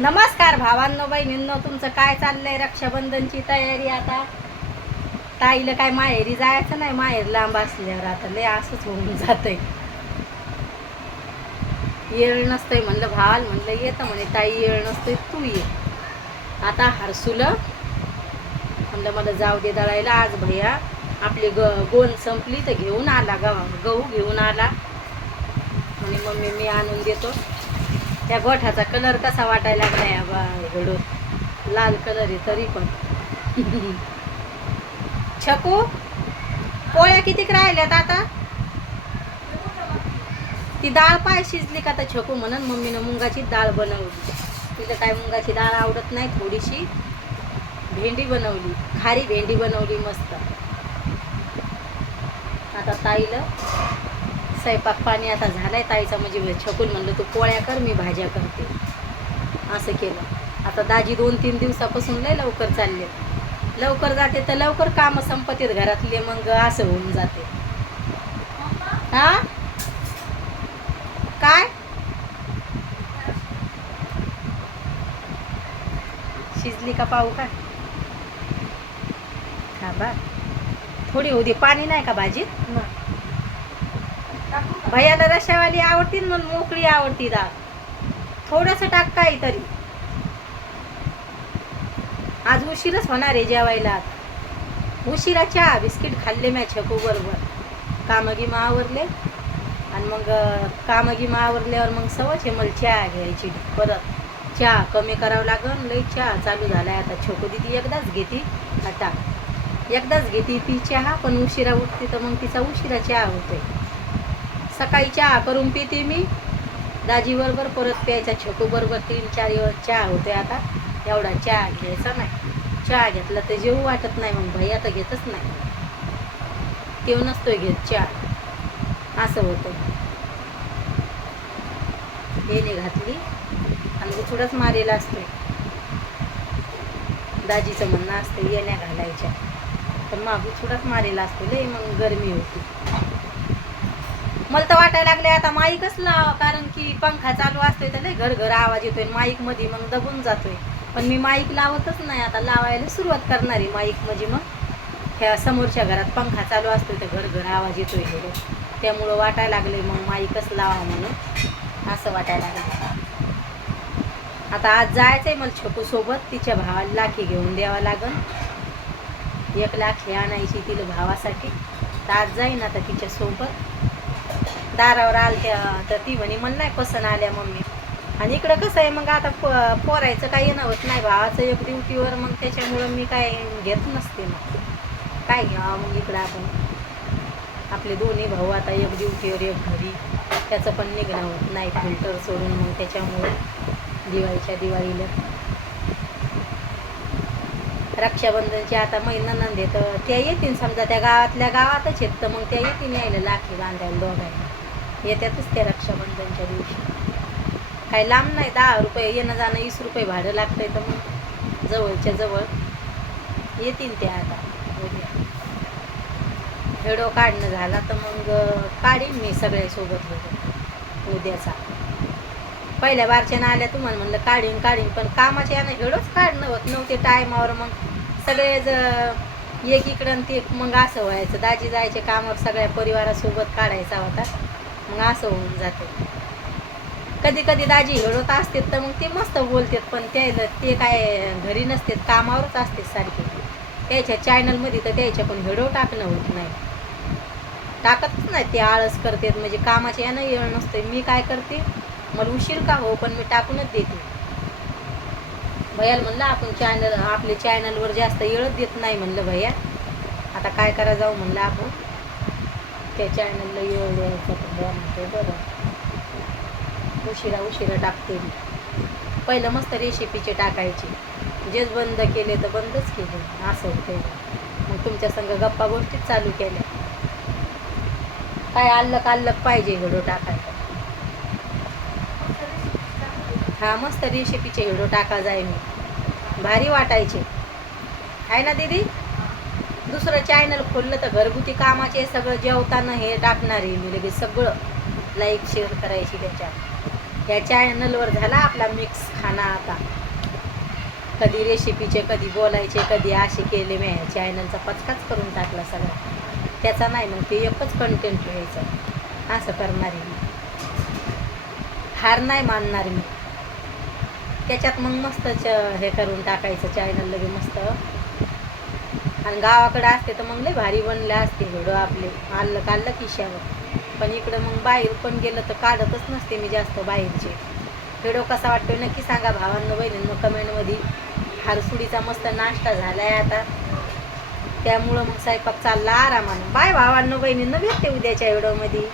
नमस्कार भावांनो बहिणींनो, तुमचं काय चाललंय? रक्षाबंधनची तयारी. आता ताईला काय माहेरी जायचं नाही, माहेर लांब असल्यावर आता लय असंच होऊन जातंय. येळ नसतंय म्हणलं, भावाल म्हणलं येतं म्हणे ताई, येळ नसतंय तू ये. आता हरसूला म्हणलं मला जाऊ दे दळायला. आज भैया आपली गोण संपली तर घेऊन आला, गहू घेऊन आला म्हणे मम्मी मी आणून देतो. त्या गोठ्याचा कलर कसा वाटायला लागलाय घडून, लाल कलर आहे तरी पण. छकू, पोळ्या कितीक राहिल्यात आता? ती डाळ पाय शिजली का? तर छकू म्हणून मम्मीनं मुंगाची डाळ बनवली. तिला काय मुंगाची डाळ आवडत नाही. थोडीशी भेंडी बनवली, खारी भेंडी बनवली मस्त. आता ताईला स्वयंपाक पाणी आता झालाय ताईचा, म्हणजे छकून म्हणलं तू पोळ्या कर, मी भाज्या करते. असं केलं. आता दाजी 2-3 दिवसापासून लय लवकर चालले, लवकर जाते तर लवकर कामं संपत्तीत घरातले, मग असं होऊन जाते. हा काय शिजली का पाहू का? हा बा, थोडी होती, पाणी नाही का भाजीत? भैयाला रशावाली आवडती ना, मोकळी आवडती डाळ. थोडंसं टाक काहीतरी. आज उशीरच होणार आहे जेवायला. उशिरा चहा बिस्किट खाल्ले मॅ छकू बरोबर. कामगिमा आवरले आणि मग कामगिमा आवरल्यावर मग सवच आहे मला चहा घ्यायची. परत चहा कमी करावं लागन, लई चहा चालू झालाय आता. छकू दिदी एकदाच घेते आता, एकदाच घेते ती चहा, पण उशिरा उठते तर मग तिचा उशिरा चहा होतोय. सकाळी चहा करून पिते मी दाजीबरोबर, परत प्यायचा छकू बरोबर. 3-4 वेळा चहा होते आता. एवढा चहा घ्यायचा नाही. चहा घेतला तर जेवू वाटत नाही. मग भैया तर घेतच नाही, तेव नसतोय घेत चहा. असं होतं. येणे घातली आणि उचुडच मारेला असतोय. दाजीचं म्हणणं असतं येण्या घालायच्या, पण मग उचुडच मारेला असतो लय. मग गरमी होती. मला तर वाटायला लागले आता माईकच लावा, कारण की पंखा चालू असतोय तर लय घर आवाज येतोय माईक मध्ये, मग दबून जातोय. पण मी माईक लावतच नाही आता, लावायला सुरुवात करणार आहे माईक. म्हणजे मग ह्या समोरच्या घरात पंखा चालू असतोय तर घर आवाज येतोय घरी, त्यामुळं वाटायला लागले मग माईकच लावा म्हणून, असं वाटायला लागलं. आता आज जायचंय मला छकू सोबत. तिच्या भावाला लाखी घेऊन द्यावा लागन. 1 लाखी आणायची तिला भावासाठी, तर आज जाईन आता तिच्या सोबत. दारावर आलत्या तर ती म्हणे मला नाही पसंत आल्या मम्मी. आणि इकडं कसं आहे मग आता पोरायचं काही येणं होत नाही. भावाचं एक ड्युटीवर, मग त्याच्यामुळं मी काय घेत नसते. मग काय घ्यावं मग इकडं आपण. आपले दोन्ही भाऊ आता एक ड्युटीवर एक घरी, त्याचं पण निघणं होत नाही फिल्टर सोडून. मग त्याच्यामुळं दिवाळीला रक्षाबंधनची आता महिना नंद तर त्या येतील, समजा त्या गावातल्या गावातच येत, तर मग त्या येतील यायला लाखी बांधायला दोघायला. येत्यातच त्या रक्षाबंधनच्या दिवशी. काही लांब नाही, 10 रुपये येणं जाणं, 20 रुपये भाडं लागतंय, तर मग जवळच्या जवळ येतील त्या. आता उद्या व्हिडिओ काढणं झाला तर मग काढीन मी सगळ्यासोबत व्हिडिओ उद्याचा. पहिल्या बारच्यानं आल्या तुम्हाला म्हणलं काढीन, पण कामाच्या यानं व्हिडिओच काढणं होत नव्हते टायमावर. मग सगळे एक इकडं ते मग असं व्हायचं. दाजी जायचे कामावर, सगळ्या परिवारासोबत काढायचा होता, मग असं होऊन जाते. कधी कधी दाजी हिडवत असतात तर मग ते मस्त बोलतात, पण ते काय घरी नसतात, कामावरच असते सारखे. त्याच्या चॅनलमध्ये तर त्याच्या पण व्हिडिओ टाकणं होत नाही, टाकतच नाही ते. आळस करतात, म्हणजे कामाच्या यानं येळ नसते. मी काय करते, मला उशीर का हो पण मी टाकूनच देते. भैयाला म्हणलं आपण आपले चॅनलवर जास्त येळच देत नाही म्हणलं भैया. आता काय करा जाऊ म्हणलं आपण त्या चॅनलला येळ द्यायचा. तर म्हणतो बरं, उशिरा टाकते मी. पहिलं मस्त रेसिपीचे टाकायचे, जेच बंद केले तर बंदच केले, असं होतं. मग तुमच्या संग गप्पा गोष्टीच चालू केल्या. काय अल्लक पाहिजे व्हिडिओ टाकायला. हा मस्त रेसिपीचे व्हिडिओ टाका जाय मी, भारी वाटायचे आहे ना दीदी. दुसरं चॅनल खोललं तर घरगुती कामाचे सगळं, जेवताना हे टाकणार आहे मी लगेच सगळं. लाईक शेअर करायची त्याच्यात. या चॅनलवर झाला आपला मिक्स खाना आता. कधी रेसिपीचे, कधी बोलायचे, कधी असे केले. मी ह्या चॅनलचा पचकाच करून टाकला सगळा. त्याचा नाही, मग ते एकच कंटेंट ठेवायचं. असं करणार आहे मी. हार नाही मानणार मी. त्याच्यात मग मस्तच हे करून टाकायचं चॅनल लगे मस्त. आणि गावाकडे असते तर मग लय भारी बनले असते व्हिडिओ आपले. काढलं खिशावर. पण इकडं मग बाहेर पण गेलं तर काढतच नसते मी जास्त बाहेरचे व्हिडिओ. कसा वाटतो नक्की सांगा भावांनो बहिणींनो कमेंटमध्ये. हारसुडीचा मस्त नाश्ता झालाय आता, त्यामुळं मग स्वयंपाक चालला आरामानं. बाय भावांनो बहिणींनो, भेटते उद्याच्या व्हिडिओमध्ये.